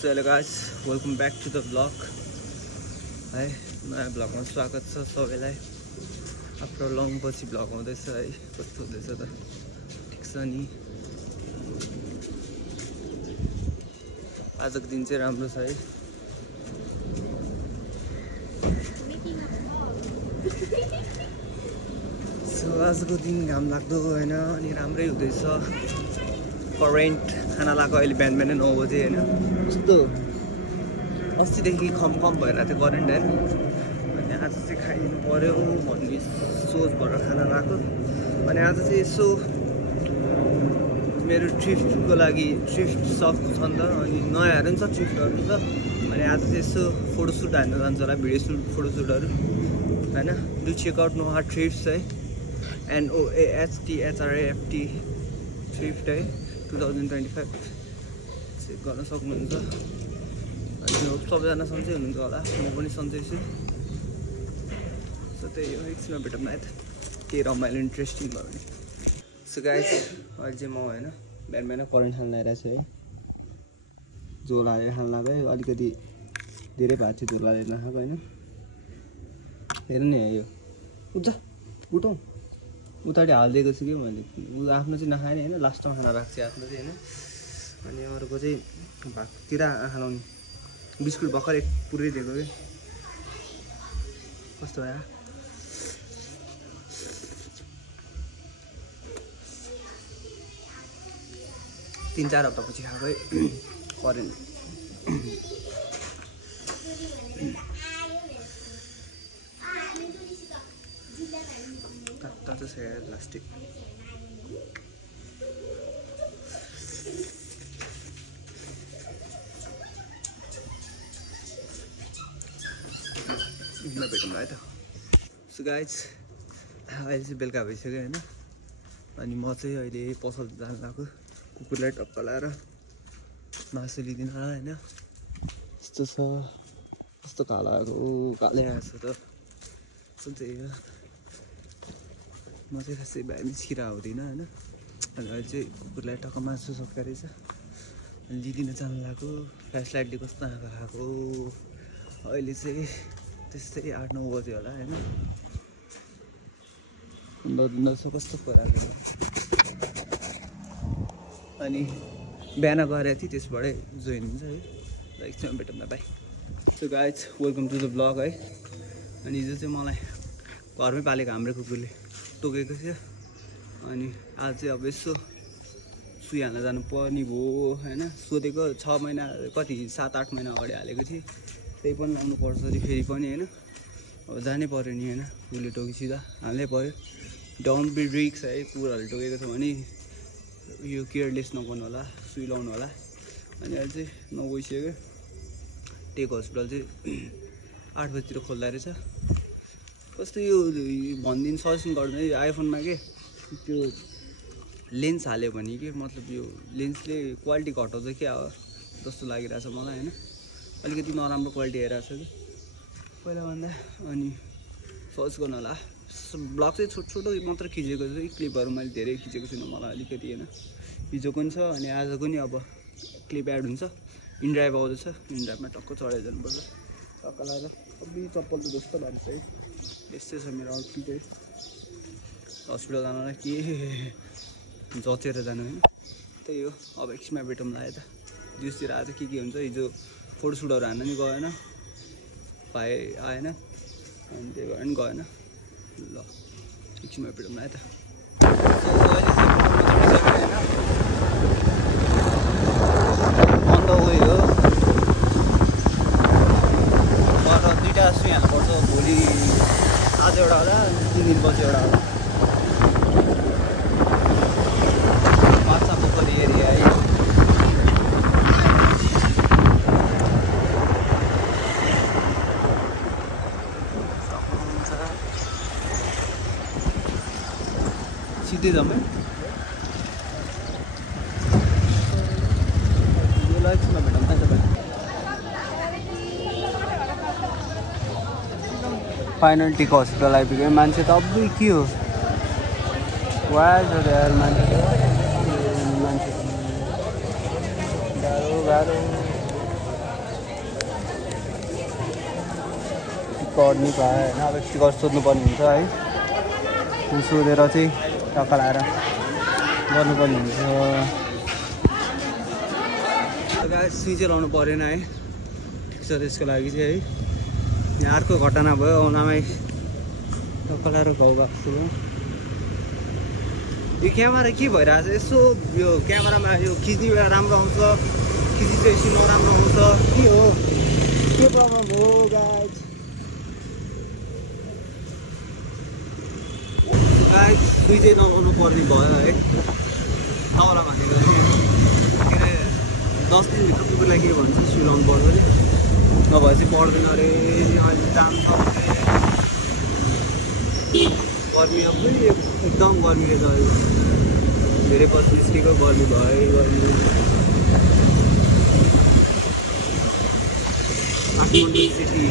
So hello guys, welcome back to the vlog. है नयाँ भ्लगमा स्वागत छ सबैलाई। आफ्टर लङ पछि भ्लग आउँदैछ है। कस्तो हुँदैछ त? ठिक छ नि? आजको दिन चाहिँ राम्रो छ है। सो आजको दिन घाम लाग्दो हैन अनि राम्रै हुँदैछ। करेन्ट खाना लाग्यो अहिले बिहान 9 बजे हैन। कस्तो अस्तिदेखि खम भइरहेको थियो करेन्ट हैन। अनि आज चाहिँ खाइदिनु पर्यो भन्ने सोच भएर खाना लाग्यो। अनि आज चाहिँ यसो मेरो ट्रिपको लागि ट्रिप सक छ नि त। अनि नयाँहरू पनि छ ट्रिपहरू नि त। अनि आज चाहिँ यसो फोटोसुट हान्न जान्छ होला, भिडियो सुट फोटोसुटहरू हैन। Do check out Noah trips है। NOAHTHRAFT थ्रिफ्ट है 2025 चेक गर्न सक्नुहुन्छ। अनि सबैजना सन्चै हुनुहुन्छ होला, म पनि सन्चै छु। सो त्यही हो, एकछिनमा भेटौँ न है त केही रमाइलो इन्ट्रेस्टिङ भयो भने। सो गाइस अहिले चाहिँ म होइन बिहान करेन्ट खान लगाइरहेको छु है। झोल हालेर खान लाग्यो। अलिकति धेरै भएको थियो झोल हालेर नखाएको होइन। हेर नि यो उता बुटौँ उताडि हालिदिएको छु कि मैले। आफ्नो चाहिँ नखाने होइन, लास्टमा खाना राख्छु आफ्नो चाहिँ होइन। अनि अरूको चाहिँ भाततिर आँखा लाउने बिस्कुट भर्खर एक पुरै दिएको कि कस्तो भयो। तीन चार हप्तापछि खाएको है करेन्ट। तातो छ यार प्लास्टिक। भेटौँ है त। सो गाइज अहिले चाहिँ बेलुका भइसक्यो होइन। अनि म चाहिँ अहिले पसल जानु लाग्यो कुकुरलाई टक्क लाएर मासु लिदिन होइन। यस्तो छ कस्तो कालो आएको कालै आएको छ त। सो त्यही हो, म चाहिँ खासै बाहिर निस्किएर आउँदिनँ होइन। अनि अहिले चाहिँ कुकुरलाई टक्क मासु सकिएको रहेछ अनि लिदिन जानु लाग्यो। फ्ल्यासलाइटले कस्तो आँखा खाएको। अहिले चाहिँ त्यस्तै 8-9 बज्यो होला होइन। उनीहरू कस्तो पराएको। अनि बिहान गएर थिएँ त्यसबाटै जोइन हुन्छ है। र एकछिनमा भेटौँ न bye. So guys welcome to the blog है। अनि हिजो चाहिँ मलाई घरमै पालेको हाम्रै कुकुरले टोकेको थियो। अनि आज चाहिँ अब यसो सुई हाल्न जानु पर्ने भयो होइन। सोधेको 6 महिना कति 7-8 महिना अगाडि हालेको थिएँ। त्यही पनि लानुपर्छ अरे फेरि पनि होइन। अब जानै पऱ्यो नि होइन। उसले टोकेपछि त हाल्नै पऱ्यो। डोन्ट बी रिस्क है। कुकुरहरूले टोकेको छ भने यो केयरलेस नगर्नु होला, सुई लाउनु होला। अनि अहिले चाहिँ 9 बजिसक्यो। टेक हस्पिटल चाहिँ 8 बजीतिर खोल्दा रहेछ। कस्तो यो भनिदिनु सजेसन गर्दैन आइफोनमा के त्यो लेन्स हाल्यो भने के मतलब यो लेन्सले क्वालिटी घटाउँछ क्या हो जस्तो लागिरहेछ मलाई होइन। अलिकति नराम्रो क्वालिटी हेरेको छ कि पहिलाभन्दा। अनि सर्च गर्नु होला। ब्लग चाहिँ छोटो मात्र खिचेको छु। क्लिपहरू मैले धेरै खिचेको छुइनँ, मलाई अलिकति होइन। हिजोको पनि छ अनि आजको नि अब क्लिप एड हुन्छ। इनड्राइभ आउँदैछ, इनड्राइभमा टक्क चढाइ जानुपर्छ टक्क लगाएर। अबि चप्पल त जस्तो भारी छ है। यस्तै छ मेरो आउटफिट है। हस्पिटल जानलाई के जचेर जानु होइन। त्यही हो, अब एकछिनमा भेटौँ है त। जुसतिर आज के हुन्छ। हिजो फोटोसुटहरू हान्न नि गएन, भाइ आएन अनि त्यही भएर पनि गएन। ल एकछिनमा भेटौँ है त। अन्त उयो हो तर 2टा सुई हाल्नुपर्छ भोलि। आज एउटा होला, 3 दिनपछि एउटा होला। माछा पोखरी एरिया है। सिधै जाउँ है। यो एकछिनमा भेटौँ त तपाईँ। फाइनल टिक हस्पिटल आइपुग्यो। मान्छे त अब्बुई के हो वाज यार मान्छे गाह्रो टिकट नि पाएँ होइन। अब टिकट सोध्नुपर्ने हुन्छ है। सोधेर चाहिँ टक्का लाएर गर्नुपर्ने हुन्छ। सुई चाहिँ लाउनु परेन है, ठिक छ। त्यसको लागि चाहिँ है यहाँ अर्को घटना भयो। औलामै टक्का लाएर घाउ भएको छु। यो क्यामेरा के भइरहेछ यसो, यो क्यामेरामा यो खिच्ने बेला राम्रो आउँछ, खिचिसकेपछि नराम्रो आउँछ, के हो, के प्रब्लम हो गाइज? गाइज सुई चाहिँ लगाउनु पर्ने भयो है। तपाईँलाई भनेको के अरे 10 दिनभित्र कुकुरलाई के भन्छ सुई लाउनु पर्छ अरे, नभए चाहिँ पर्दैन अरे। अहिले दाम छ गर्मी, अब एकदम गर्मी रहेछ अहिले। धेरै पछि निस्केको गर्मी भयो। गर्मी काठमाडौँ सिटी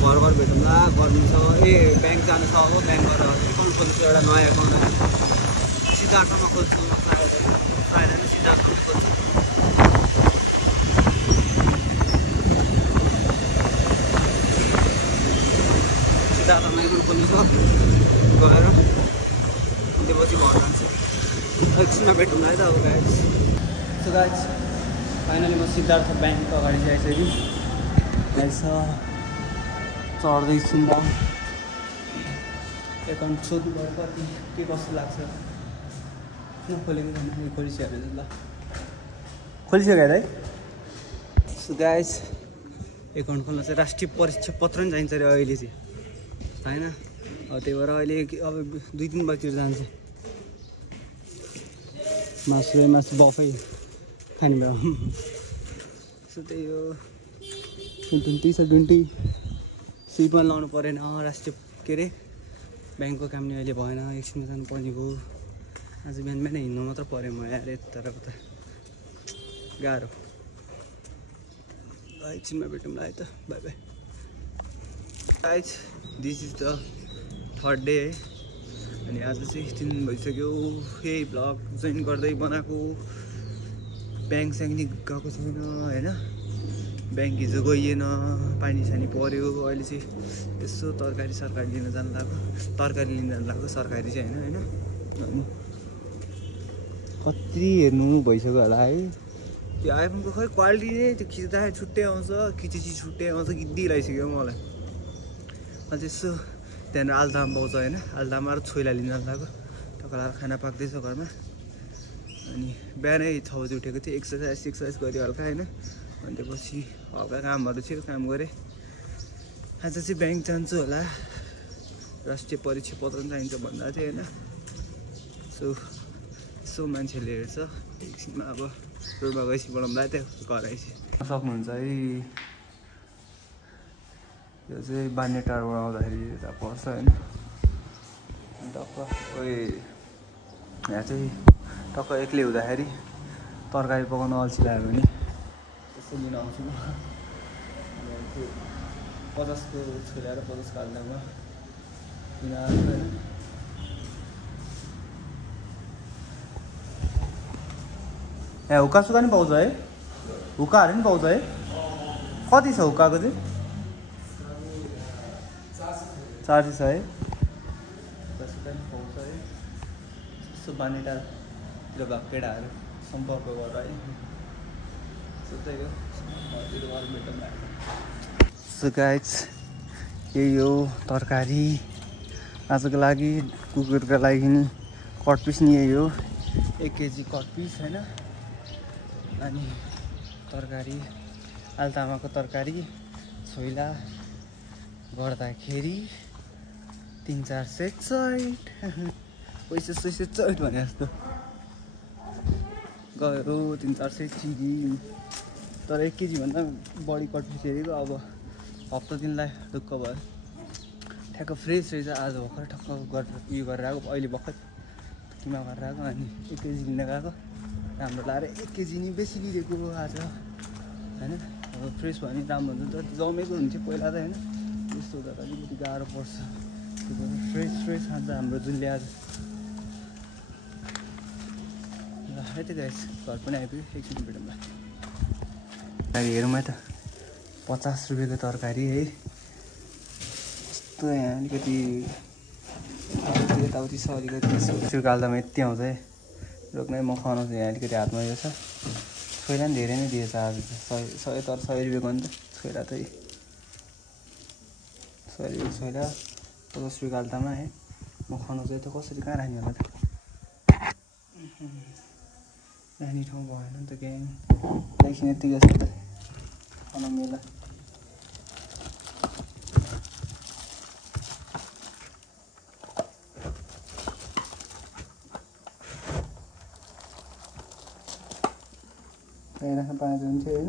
घर भेटौँला। गर्मी छ। ए ब्याङ्क जानु छ हो, ब्याङ्क गएर एकाउन्ट खोल्छु, एउटा नयाँ एकाउन्ट सिद्धार्थमा खोल्छु। प्रायः नै सिद्धार्थमा खोल्छु। सिद्धार्थमा एकाउन्ट खोल्नु छ, गएर त्यसपछि घर जान्छु। एकछिनमा भेटौँला है त अब गाइज। सो गाइज फाइनली म सिद्धार्थ ब्याङ्कको अगाडि चाहिँ आइसकेँ। चढ्दैछु म। एकाउन्ट सोध्नु पऱ्यो कति के कस्तो लाग्छ। नखोलेको छैन, खोलिसक्यो अरे ल, खोलिसक्यो अरे है। सो गाइज एकाउन्ट खोल्न चाहिँ राष्ट्रिय परीक्षा पत्र पनि चाहिन्छ अरे अहिले चाहिँ होइन। त्यही भएर अहिले अब 2-3 बजीतिर जान्छ। मासु बफै खाने भयो। सो त्यही हो। 20 सिटमा लाउनु परेन। राष्ट्रिय के अरे ब्याङ्कको काम नि अहिले भएन, एकछिनमा जानु पर्ने भयो। आज बिहान हिँड्नु मात्र पऱ्यो म यार यताको त गाह्रो। एकछिनमा भेटौँला है त, by by guys. This is the 3rd day है। अनि आज चाहिँ 3 दिन भइसक्यो यही भ्लग जोइन गर्दै बनाएको। ब्याङ्क स्याङ्क नि गएको छैन होइन। ब्याङ्क हिजो गइएन, पानी सानी पऱ्यो। अहिले चाहिँ यसो तरकारी लिन जानु लाग्यो। तरकारी लिन जानु लाग्यो सरकारी चाहिँ होइन। अनि कति हेर्नु भइसक्यो होला है। त्यो आइफोनको खै क्वालिटी नै त्यो खिच्दाखेरि छुट्टै आउँछ, खिचेपछि छुट्टै आउँछ। गिद्दी लगाइसक्यो मलाई। अझै यसो त्यहाँनिर आलुदम पाउँछ होइन। आलुदम र छोइला लिन जानु लाग्यो। टक्का खाना पाक्दैछ घरमा। अनि बिहानै 6 बजी उठेको थिएँ। एक्सर्साइज गरेँ हल्का होइन। अनि त्यसपछि हल्का कामहरू थियो, काम गरेँ। आज चाहिँ ब्याङ्क जान्छु होला। राष्ट्रिय परीक्षा पत्र पनि चाहिन्छ भन्दा थियो होइन। यसो मान्छेले हेर्छ। एकछिनमा अब रोडमा गएपछि बोलाउँदा थियो घर आएपछि सक्नुहुन्छ है। यो चाहिँ बान्नेटारबाट आउँदाखेरि यता पर्छ होइन। टक्क यहाँ चाहिँ टक्क एक्लै हुँदाखेरि तरकारी पकाउनु अल्छी लाग्यो भने यसो लिन आउँछु म। 50को छोइला र 50 काल्दामा किन होइन। यहाँ हुक्का सुक्का पनि पाउँछ है। हुक्काहरू पनि पाउँछ है। कति छ हुक्काको चाहिँ? 400 छ है। हुक्का सुक्का पनि पाउँछ है। यसो बानेटातिर भएको केटाहरू सम्पर्क गर है। त्यही हो। सो गाइज यही हो तरकारी आजको लागि। कुकुरको लागि नि कट पिस नि यही हो, 1 केजी कट पिस होइन। अनि तरकारी आलुतामाको तरकारी छोइला गर्दाखेरि 3-4 सेट चैट पैसा चैट भने जस्तो गयो। 3-4 सेट चिरी। तर 1 केजीभन्दा बढी कट पिस हेरेको। अब हप्ता दिनलाई ढुक्क भयो। ठ्याक्क फ्रेस रहेछ। आज भर्खर ठक्क गरेर उयो गरेर आएको। अहिले भर्खर किमा गरेर आएको। अनि 1 केजी लिन गएको। राम्रो लाएर 1 केजी नि बेसी लिएको आज होइन। अब अब फ्रेस भयो भने राम्रो हुन्छ। तर जमेको हुन्थ्यो पहिला त होइन, यस्तो हुँदा त अलिकति गाह्रो पर्छ। त्यही भएर फ्रेस फ्रेस खान्छ हाम्रो जुन ल्याएर। ल यति गाइस, घर पनि आइपुग्यो, एकछिन भेटौँ ल। तरकारी हेरौँ है त, 50 रुपियाँको तरकारी है। कस्तो यहाँ अलिकति यताउति छ, अलिकति सुर्काल्दामा यति आउँछ है। रोक्नै म खुवाउनु यहाँ अलिकति हातमा यो छ। छोइला पनि धेरै नै दिएछ आज त, 100 तर 100 रुपियाँको नि त छोइला त। 100 रुपियाँको छोइला 50 रुपियाँको आल्तामा है। म खुवाउनु चाहिँ त कसरी कहाँ राख्ने होला त, राख्ने ठाउँ भएन नि त केही। एकछिन यत्तिकै छ त खान मेला। राख्न पाएछ हुन्थ्यो होइन।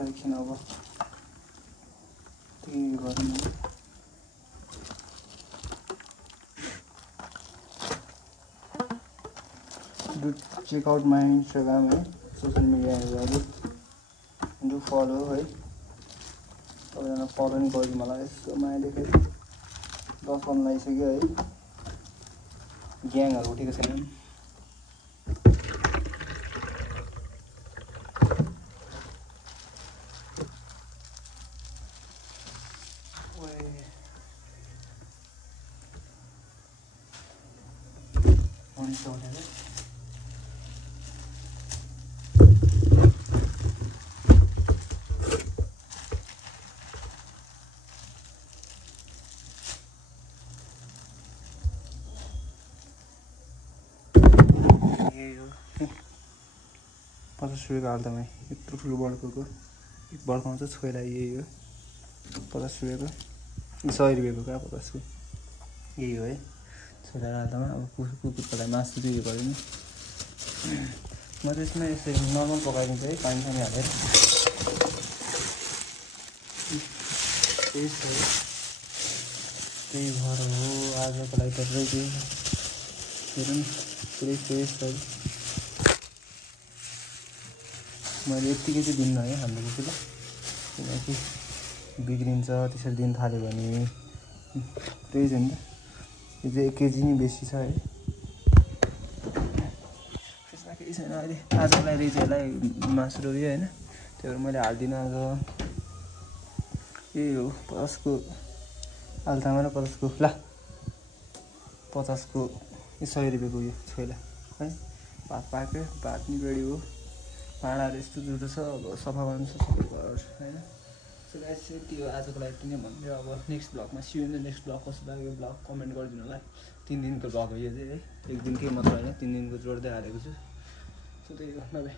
एकछिन अब त्यही गरौँ। Do check out my Instagram है, सोसियल मिडियाहरू डु फलो है। सबैजना फलो नि गरिदिनु मलाई, यसो माया देखेँ। 10 बन्द लगाइसक्यो है, ग्याङहरू उठेको छैन। यही हो 50 रुपियाँको आल्दामा यत्रो ठुलो बड्काउँछ छोइला। यही हो 50 रुपियाँको, 100 रुपियाँको क्या 50 को। यही हो है छोइला आल्दामा। अब कुकुरको लागि मासु चाहिँ यो गरेँ नि म त। यसमा यसरी नर्मल पकाइदिन्छु है, पानी सानी हालेर। त्यही भएर हो आजको लागि त रहेको हेरौँ नि, पुरै फ्रेस है। मैले यत्तिकै चाहिँ दिन्न है हाम्रो कुकुर, किनकि बिग्रिन्छ त्यसरी दिन थाल्यो भने। त्यही छ नि त, यो चाहिँ 1 केजी नि बेसी छ है। त्यसमा केही छैन अहिले। आजको लागि रेजेलाई मासु रोप्यो होइन, त्यही भएर मैले हाल्दिनँ आज। यही हो 50 को आल्तामा र 50 को ला 50 को 100 रुपियाँको यो छोइला है। भात पाक्यो, भात नि रेडी हो। भाँडाहरू यस्तो जुठो छ, अब सफा गर्नु छ सबै घर होइन। सो गाइस यति हो आजको लागि पनि भन्दै। अब नेक्स्ट ब्लगमा see you in the next blog. कस्तो लाग्यो ब्लग कमेन्ट गरिदिनु होला। 3 दिनको ब्लग हो यो चाहिँ है, 1 दिनकै मात्र होइन, 3 दिनको जोड्दै हालेको छु। सो त्यही हो, बाइ बाइ।